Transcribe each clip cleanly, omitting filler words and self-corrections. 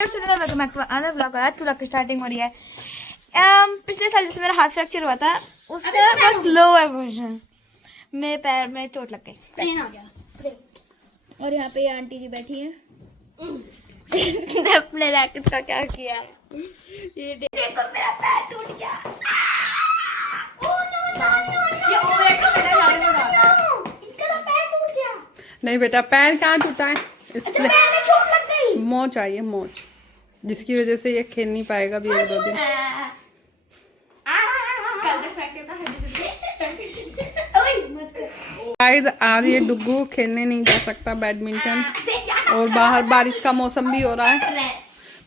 आज की ब्लॉग की स्टार्टिंग हो रही है। पिछले साल जैसे मेरा हाथ फ्रैक्चर हुआ था उसका बस लोअर वर्जन, मेरे पैर में चोट लग गई, स्ट्रेन आ गया। और यहाँ पे ये आंटी जी बैठी हैं। इसने अपने रैकेट का क्या किया है, ये देखो मेरा पैर टूट गया। ये ओवरएक्ट मेरा लाने में आ गया। इनका पैर टूट गया। नहीं बेटा, पैर कहाँ टूटा है? अच्छा, पैर में चोट लग गई। मोच आई है, मोच, जिसकी वजह से ये खेल नहीं पाएगा भी एक दो दिन। गाइस आज ये डुग्गू खेलने नहीं जा सकता बैडमिंटन, और बाहर बारिश का मौसम भी हो रहा है।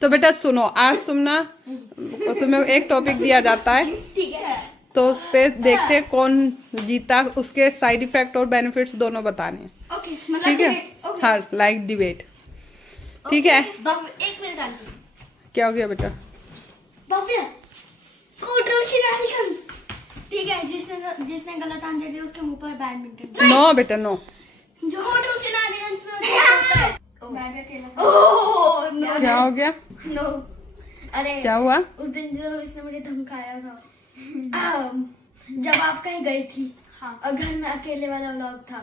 तो बेटा सुनो, आज तुम्हें एक टॉपिक दिया जाता है, ठीक है, तो उस पे देखते हैं कौन जीता। उसके साइड इफेक्ट और बेनिफिट्स दोनों बताने हैं। ओके, ठीक है, हाँ, लाइक डिबेट। ठीक है, एक मिनट आंटी, क्या हो गया बेटा? भव्य कोटरूम शिनारियंस। ठीक है, जिसने गलत आंसर दिया उसके मुंह पर बैडमिंटन। नो बेटा, नो। जो कोटरूम शिनारियंस में होता है। मैं भी खेला। ओह नो, क्या हो गया? नो, अरे क्या हुआ? उस दिन जो इसने मुझे धमकाया था, जब आप कहीं गई थी, हाँ, और घर में अकेले वाला व्लॉग था।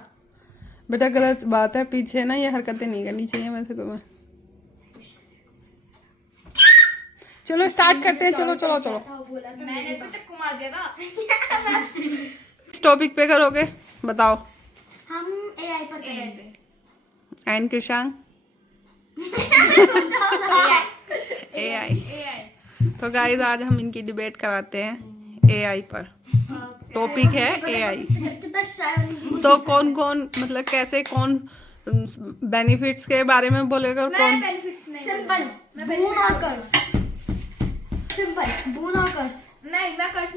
बेटा गलत बात है, पीछे ना ये हरकतें नहीं करनी चाहिए वैसे तुम्हें। चलो स्टार्ट करते हैं, चलो चलो चलो। मैंने तो चक्कू मार दिया था। इस टॉपिक पे करोगे, बताओ। हम एआई पर करेंगे। And Krishang AI. तो गाइस आज हम इनकी डिबेट कराते हैं एआई पर। टॉपिक है एआई। तो कौन कौन, मतलब कैसे, कौन बेनिफिट्स के बारे में बोलेगा और कौन? सिंपल, बून और कर्स। सिंपल, बून और कर्स। नहीं, मैं कर्स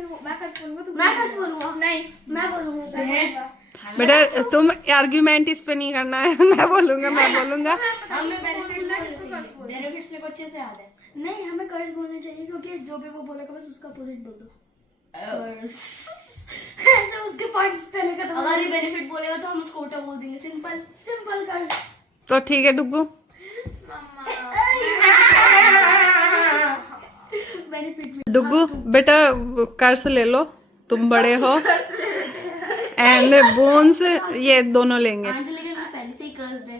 बोलूंगा। नहीं, मैं बोलूंगा। बेटा तुम आर्ग्यूमेंट इस पे नहीं करना है। मैं बोलूंगा। हमें बेनिफिट्स में अच्छे से याद है। नहीं, हमें कर्स बोलना चाहिए, क्योंकि जो भी वो बोलेगा बस उसका अपोजिट बोल दो। कर्स ऐसे उसके पॉइंट्स पहले खत्म। अगर ये बेनिफिट बोलेगा तो हम उसको उल्टा बोल देंगे। सिंपल कर्स। तो ठीक है डुग्गू। बेनिफिट डुग्गू बेटा कर्ज ले लो, तुम बड़े हो। एंड बोन्स ये दोनों लेंगे। आंटी लेकिन वो पहले से ही कर्स्ड है।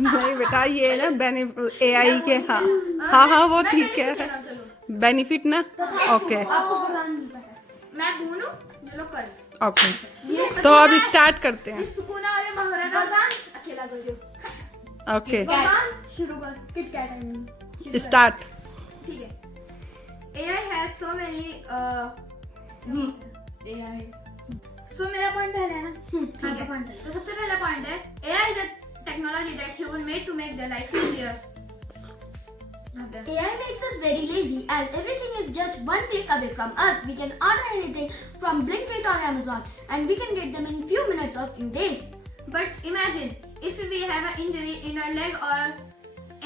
नहीं बेटा, ये ना एआई के, हाँ वो ठीक है, बेनिफिट ना। ओके मैं बोलूं, ये लो कर्स। ओके, तो अब स्टार्ट करते हैं। सुकूना वाले महाराजा अकेला गजब। ओके शुरू कर। Kit cat I mean start. ठीक है। AI has so many AI। So मेरा पॉइंट पहले है ना? ठीक है। तो सबसे पहला पॉइंट है AI is a technology that human made to make their life easier। AI makes us very lazy as everything is just one click away from us. We can order anything from Blinkit or Amazon and we can get them in few minutes or few days. But imagine if we have an injury in our leg or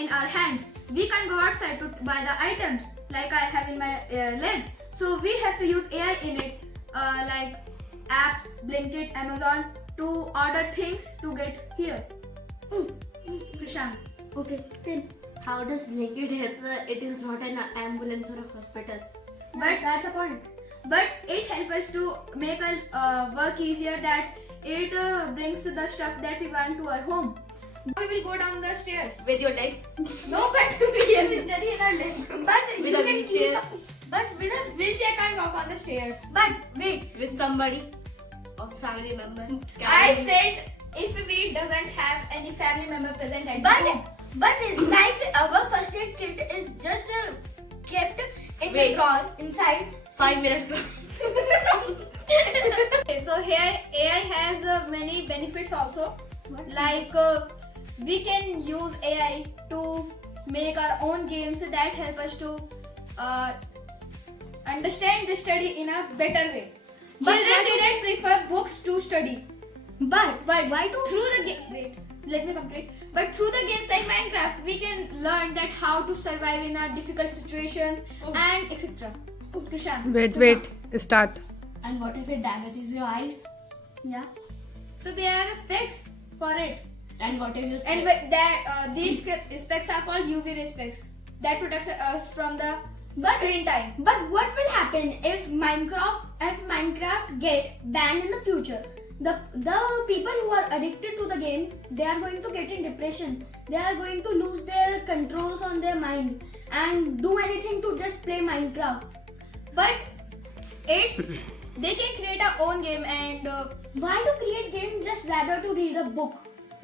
in our hands, we can't go outside to buy the items like I have in my leg. So we have to use AI in it, like apps, Blinkit, Amazon, to order things to get here. Prashant. Okay. Then how does Blinkit help? It is not an ambulance or a hospital. But that's a point. But it helps us to make our work easier. That it brings the stuff that we want to our home. We will go down the stairs With your legs? No, but we have injury in our leg. But With a wheelchair? But with a wheelchair can't walk on the stairs. But wait, With somebody? Or family member? I said if we doesn't have any family member present at home. But like our first aid kit is just kept in the drawer inside. 5 minutes. Okay, so here AI has many benefits also. Like we can use AI to make our own games that help us to understand the study in a better way. Children didn't prefer books to study. But why to? Through the game, wait, let me complete. But through the games like Minecraft, we can learn that how to survive in difficult situations and etc. Krishan. Wait, start. And what if it damages your eyes? Yeah. So there are specs for it. And what if you these specs are called UV ray specs that protects us from the screen time. But what will happen if Minecraft get banned in the future? The people who are addicted to the game, they are going to get in depression. They are going to lose their controls on their mind and do anything to just play Minecraft. But they can create our own game and Why to create games just rather to read a book?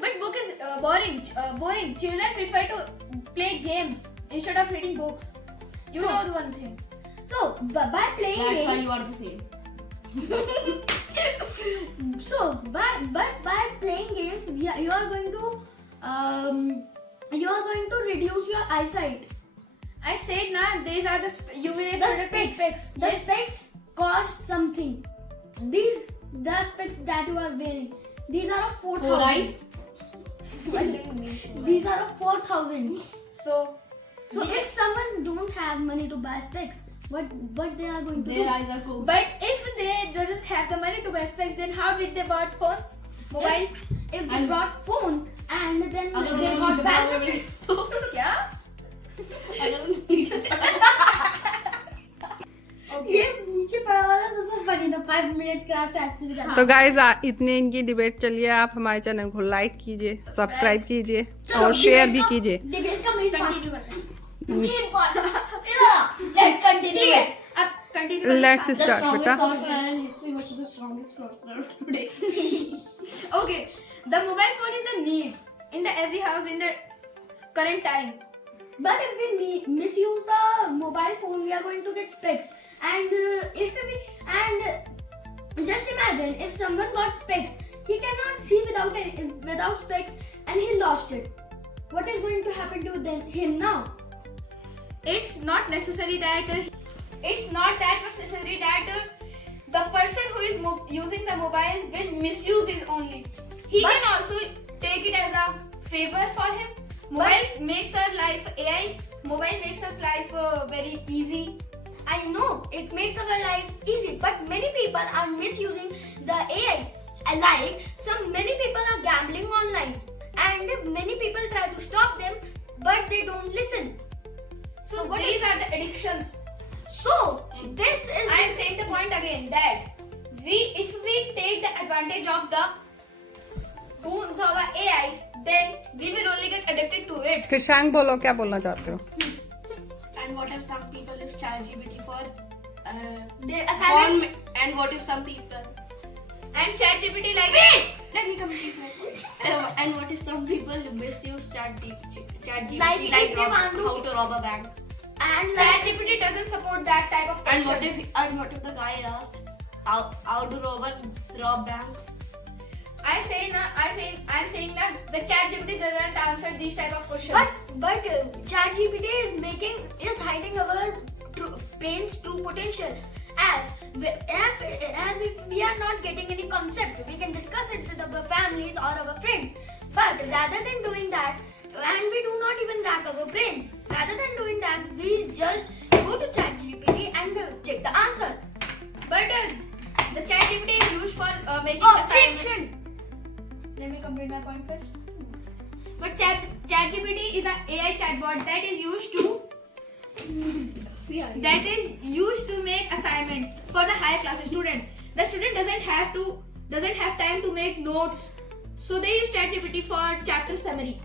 but book is boring. Children prefer to play games instead of reading books. You So- know the one thing. So by playing That's games, why you are the same. so by playing games, you are going to reduce your eyesight. I said na, these are the UV rays The protecting specs. The Yes. specs cost something. The specs that you are wearing. These are of 4,000. 4 eyes. What do you mean? These are of 4,000. So If someone don't have money to buy specs, what they are going to Their do? eyes are cool. but if they doesn't have the money to buy specs, then how did they bought phone, mobile? If they And- brought phone and then अगर they वो got नीचे bankrupt. पड़ा तो Yeah. अगर वो नीचे पड़ा ये नीचे पड़ा वाला सबसे फनी था 5 मिनट्स का टैक्सी भी था। तो गाइज इतनी इनकी डिबेट चलिए, आप हमारे चैनल को लाइक कीजिए, सब्सक्राइब कीजिए और शेयर भी कीजिए। डिबेट का मेन कंटिन्यू करते लेट्स कंटिन्यू। ठीक है, अब continue Let's The start, strongest बेटा। sorcerer in history versus the strongest sorcerer of today. Okay, the mobile phone is the need in the every house in the current time. But if we misuse the mobile phone, we are going to get specs. And just imagine if someone got specs, he cannot see without specs, and he lost it. What is going to happen to him now? It's not necessary that it's not that much necessary that the person who is using the mobile will misuse it only. He But- can also take it as a favor for him. Mobile makes our life AI. Mobile makes us life very easy. I know it makes our life easy, but many people are misusing the AI. Many people are gambling online, and many people try to stop them, but they don't listen. So these are the addictions. So this is I am saying the point again that if we take the advantage of the boons of our AI, then we will only get addicted to it. कृषांक बोलो, क्या बोलना चाहते हो? And what if some people use ChatGPT for their assignments. and what if some people And ChatGPT like Let me complete my point. and what if some people misuse ChatGPT Like if they want to- how to rob a bank? And ChatGPT doesn't support that type of And questions. what if the guy asked how do robbers rob banks? I'm saying that the ChatGPT doesn't answer these type of questions. but ChatGPT is hiding our brain's true potential. As if we are not getting any concept, we can discuss it with our families or our friends. But rather than doing that, and we do not even rack our brains. Rather than doing that, we just go to ChatGPT and check the answer. But the ChatGPT is used for making assignments. Objection. Let me complete my point first. But ChatGPT is an AI chatbot that is used to make assignments for the higher class student. The student doesn't have time to make notes, so they use ChatGPT for chapter summary.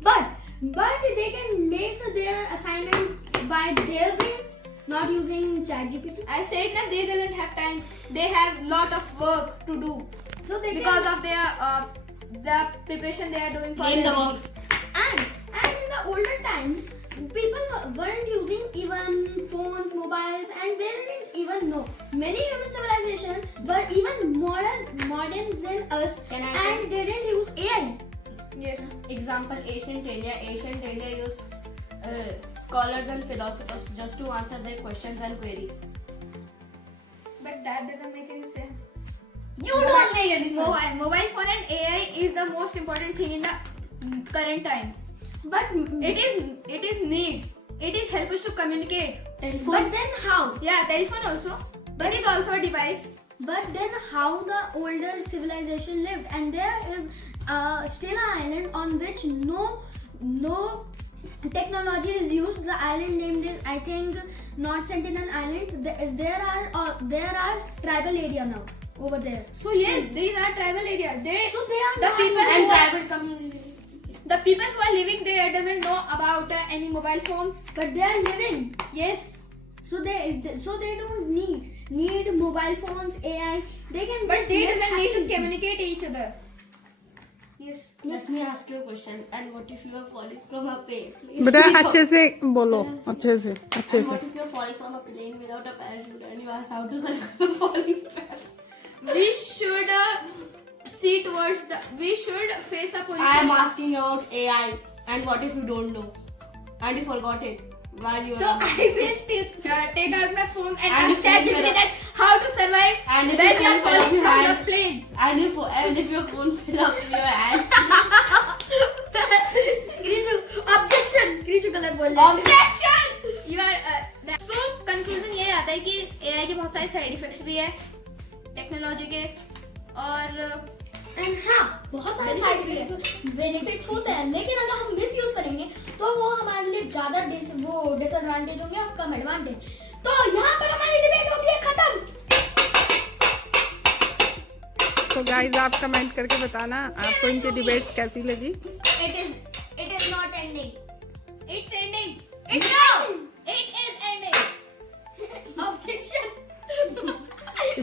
But they can make their assignments by their brains, not using ChatGPT. I said that they doesn't have time. They have lot of work to do So they because can, of their the preparation they are doing for Name their the works. works. and in the older times, people weren't using even phones, mobiles, and they didn't even know. Many human civilizations were even modern than us, Can I and they didn't use AI. Yes. Example, ancient India used scholars and philosophers just to answer their questions and queries. But that doesn't make any sense. You don't make any sense. Mobile phone and AI is the most important thing in the current time. But It is need. It is help us to communicate. but then how? Yeah, telephone also. But it's also a device. But then how the older civilization lived, and there is still an island on which no technology is used. The island named is, I think, North Sentinel Island. There are tribal area now over there. So yes, these are tribal areas. So they are the not people and who are, tribal community. the people who are living there doesn't know about any mobile phones. But they are living. Yes. So they don't need mobile phones, AI. They can. But just they live doesn't need to happily. communicate each other. Yes. Let me ask you a question. And what if you are falling from a plane? बेटा अच्छे से बोलो, अच्छे से And से what if you're falling from a plane without a parachute and you ask how to survive a falling parachute? We should see towards the. We should face a position. I am asking about AI. And what if you don't know? And you forgot it while you So are I will take out my phone and And ask if you ChatGPT fell- that how to survive And if when your we are phone fell off falling your from the hand. plane. and if your phone fell off your hand. Krishu गलत बोल रहे हैं. Objection! You are. So conclusion ये आता है कि AI के बहुत सारे साइड इफेक्ट्स भी है टेक्नोलॉजी के और And हाँ, बहुत सारे साइड बेनिफिट्स होते हैं, लेकिन अगर हम मिस यूज करेंगे तो वो हमारे लिए ज्यादा डिसएडवांटेज होंगे और कम एडवांटेज. तो यहाँ पर हमारी डिबेट होती है खत्म. तो गाइज आप कमेंट करके बताना आपको इनकी डिबेट्स कैसी लगी. It is not ending. it's ending. It's No! It is ending. Objection.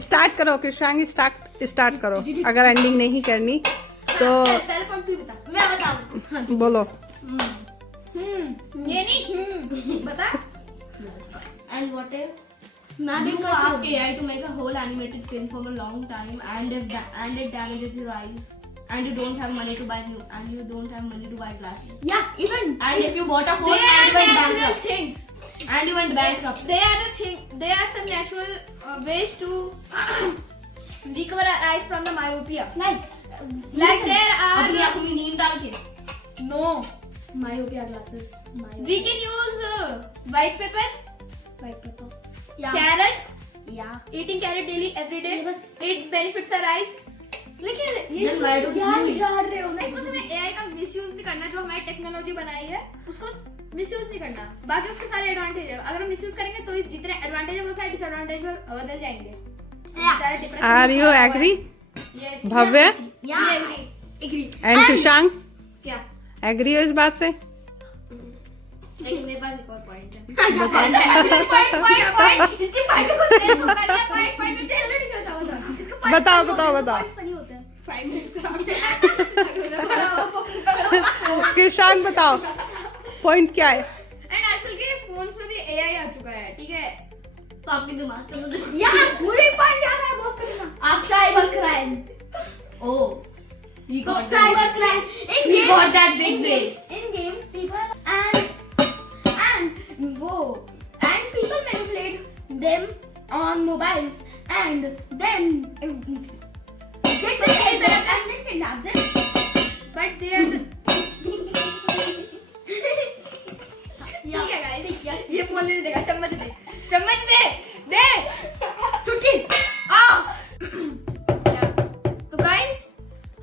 Start करो कृष्णांगी, स्टार्ट करो. अगर एंडिंग नहीं करनी तो पहले पर तू बता. मैं बताऊँ. बोलो. ये नहीं बता. And what if मैं भी you कर ask सकती हूँ. AI to make a whole animated film for a long time and it damages your eyes and you don't have money to buy glasses. Yeah, even And if you bought a phone They and you are went natural bankrupt. things. And you went bankrupt. They are the thing. They are some natural ways to recover our eyes from the myopia. like Like there अपनी are आंखों में नींद डाल के. no. myopia glasses. We can use white pepper, white pepper. Yeah. carrot. Yeah. Eating carrot daily every day. ये बस- It benefits our eyes. लेकिन Then why don't क्या you use? जा रहे हो एक बस हमें AI का मिसयूज नहीं करना. जो हमारी टेक्नोलॉजी बनाई है उसको मिसयूज नहीं करना. बाकी उसके सारे एडवांटेज है. अगर हम मिसयूज करेंगे तो जितने एडवांटेज है वो सारे डिसएडवांटेज में बदल जाएंगे. बेचारे depression आर में यू पड़ा हुआ है. Agree Yes. Bhavya Yeah. We agree. Agree. And Krishang क्या? एग्री हो इस बात से? लेकिन मेरे पास एक और पॉइंट है. पॉइंट इसके पॉइंट में कुछ सेंस होता नहीं है. पॉइंट Already क्या होता है? इसका part बताओ, funny बताओ, होता है, बताओ. इसका part funny होता है. 5 मिनट कृषांग बताओ पॉइंट क्या है? एंड आजकल के फोन्स में भी एआई आ चुका है. ठीक है. तो आपके दिमाग का मतलब यार पूरी part जा रहा है बहुत करना. आप cyber crime. Oh, he तो got cyber that. crime. In We games- got that big in base. games- In games, people and people manipulate them on mobiles and then get the children and kidnap them. But they are ठीक है guys. ये बोलने नहीं देगा. चम्मच दे चुटकी. तो guys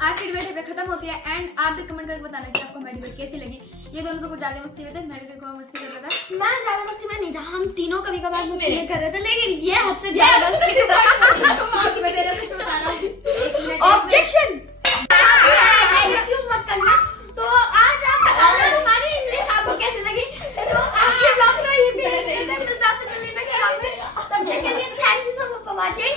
आज की डिबेट यहाँ पे खत्म होती है. एंड आप भी कमेंट करके बताना कि आपको हमारी डिबेट कैसी लगी. ये दोनों तो कुछ ज्यादा मस्ती में थे. मैं भी कभी मस्ती कर रहा था. मैं ज्यादा मस्ती में नहीं था. हम तीनों कभी कभार मस्ती में कर रहे थे, लेकिन ये हद से ज्यादा मस्ती कर ऑब्जेक्शन. मिसयूज मत करना. तो आज आप अगर हमारी इंग्लिश आपको कैसी लगी तो आपके ब्लॉग में ये भी मिलता है. तब तक के लिए thank you so much for watching.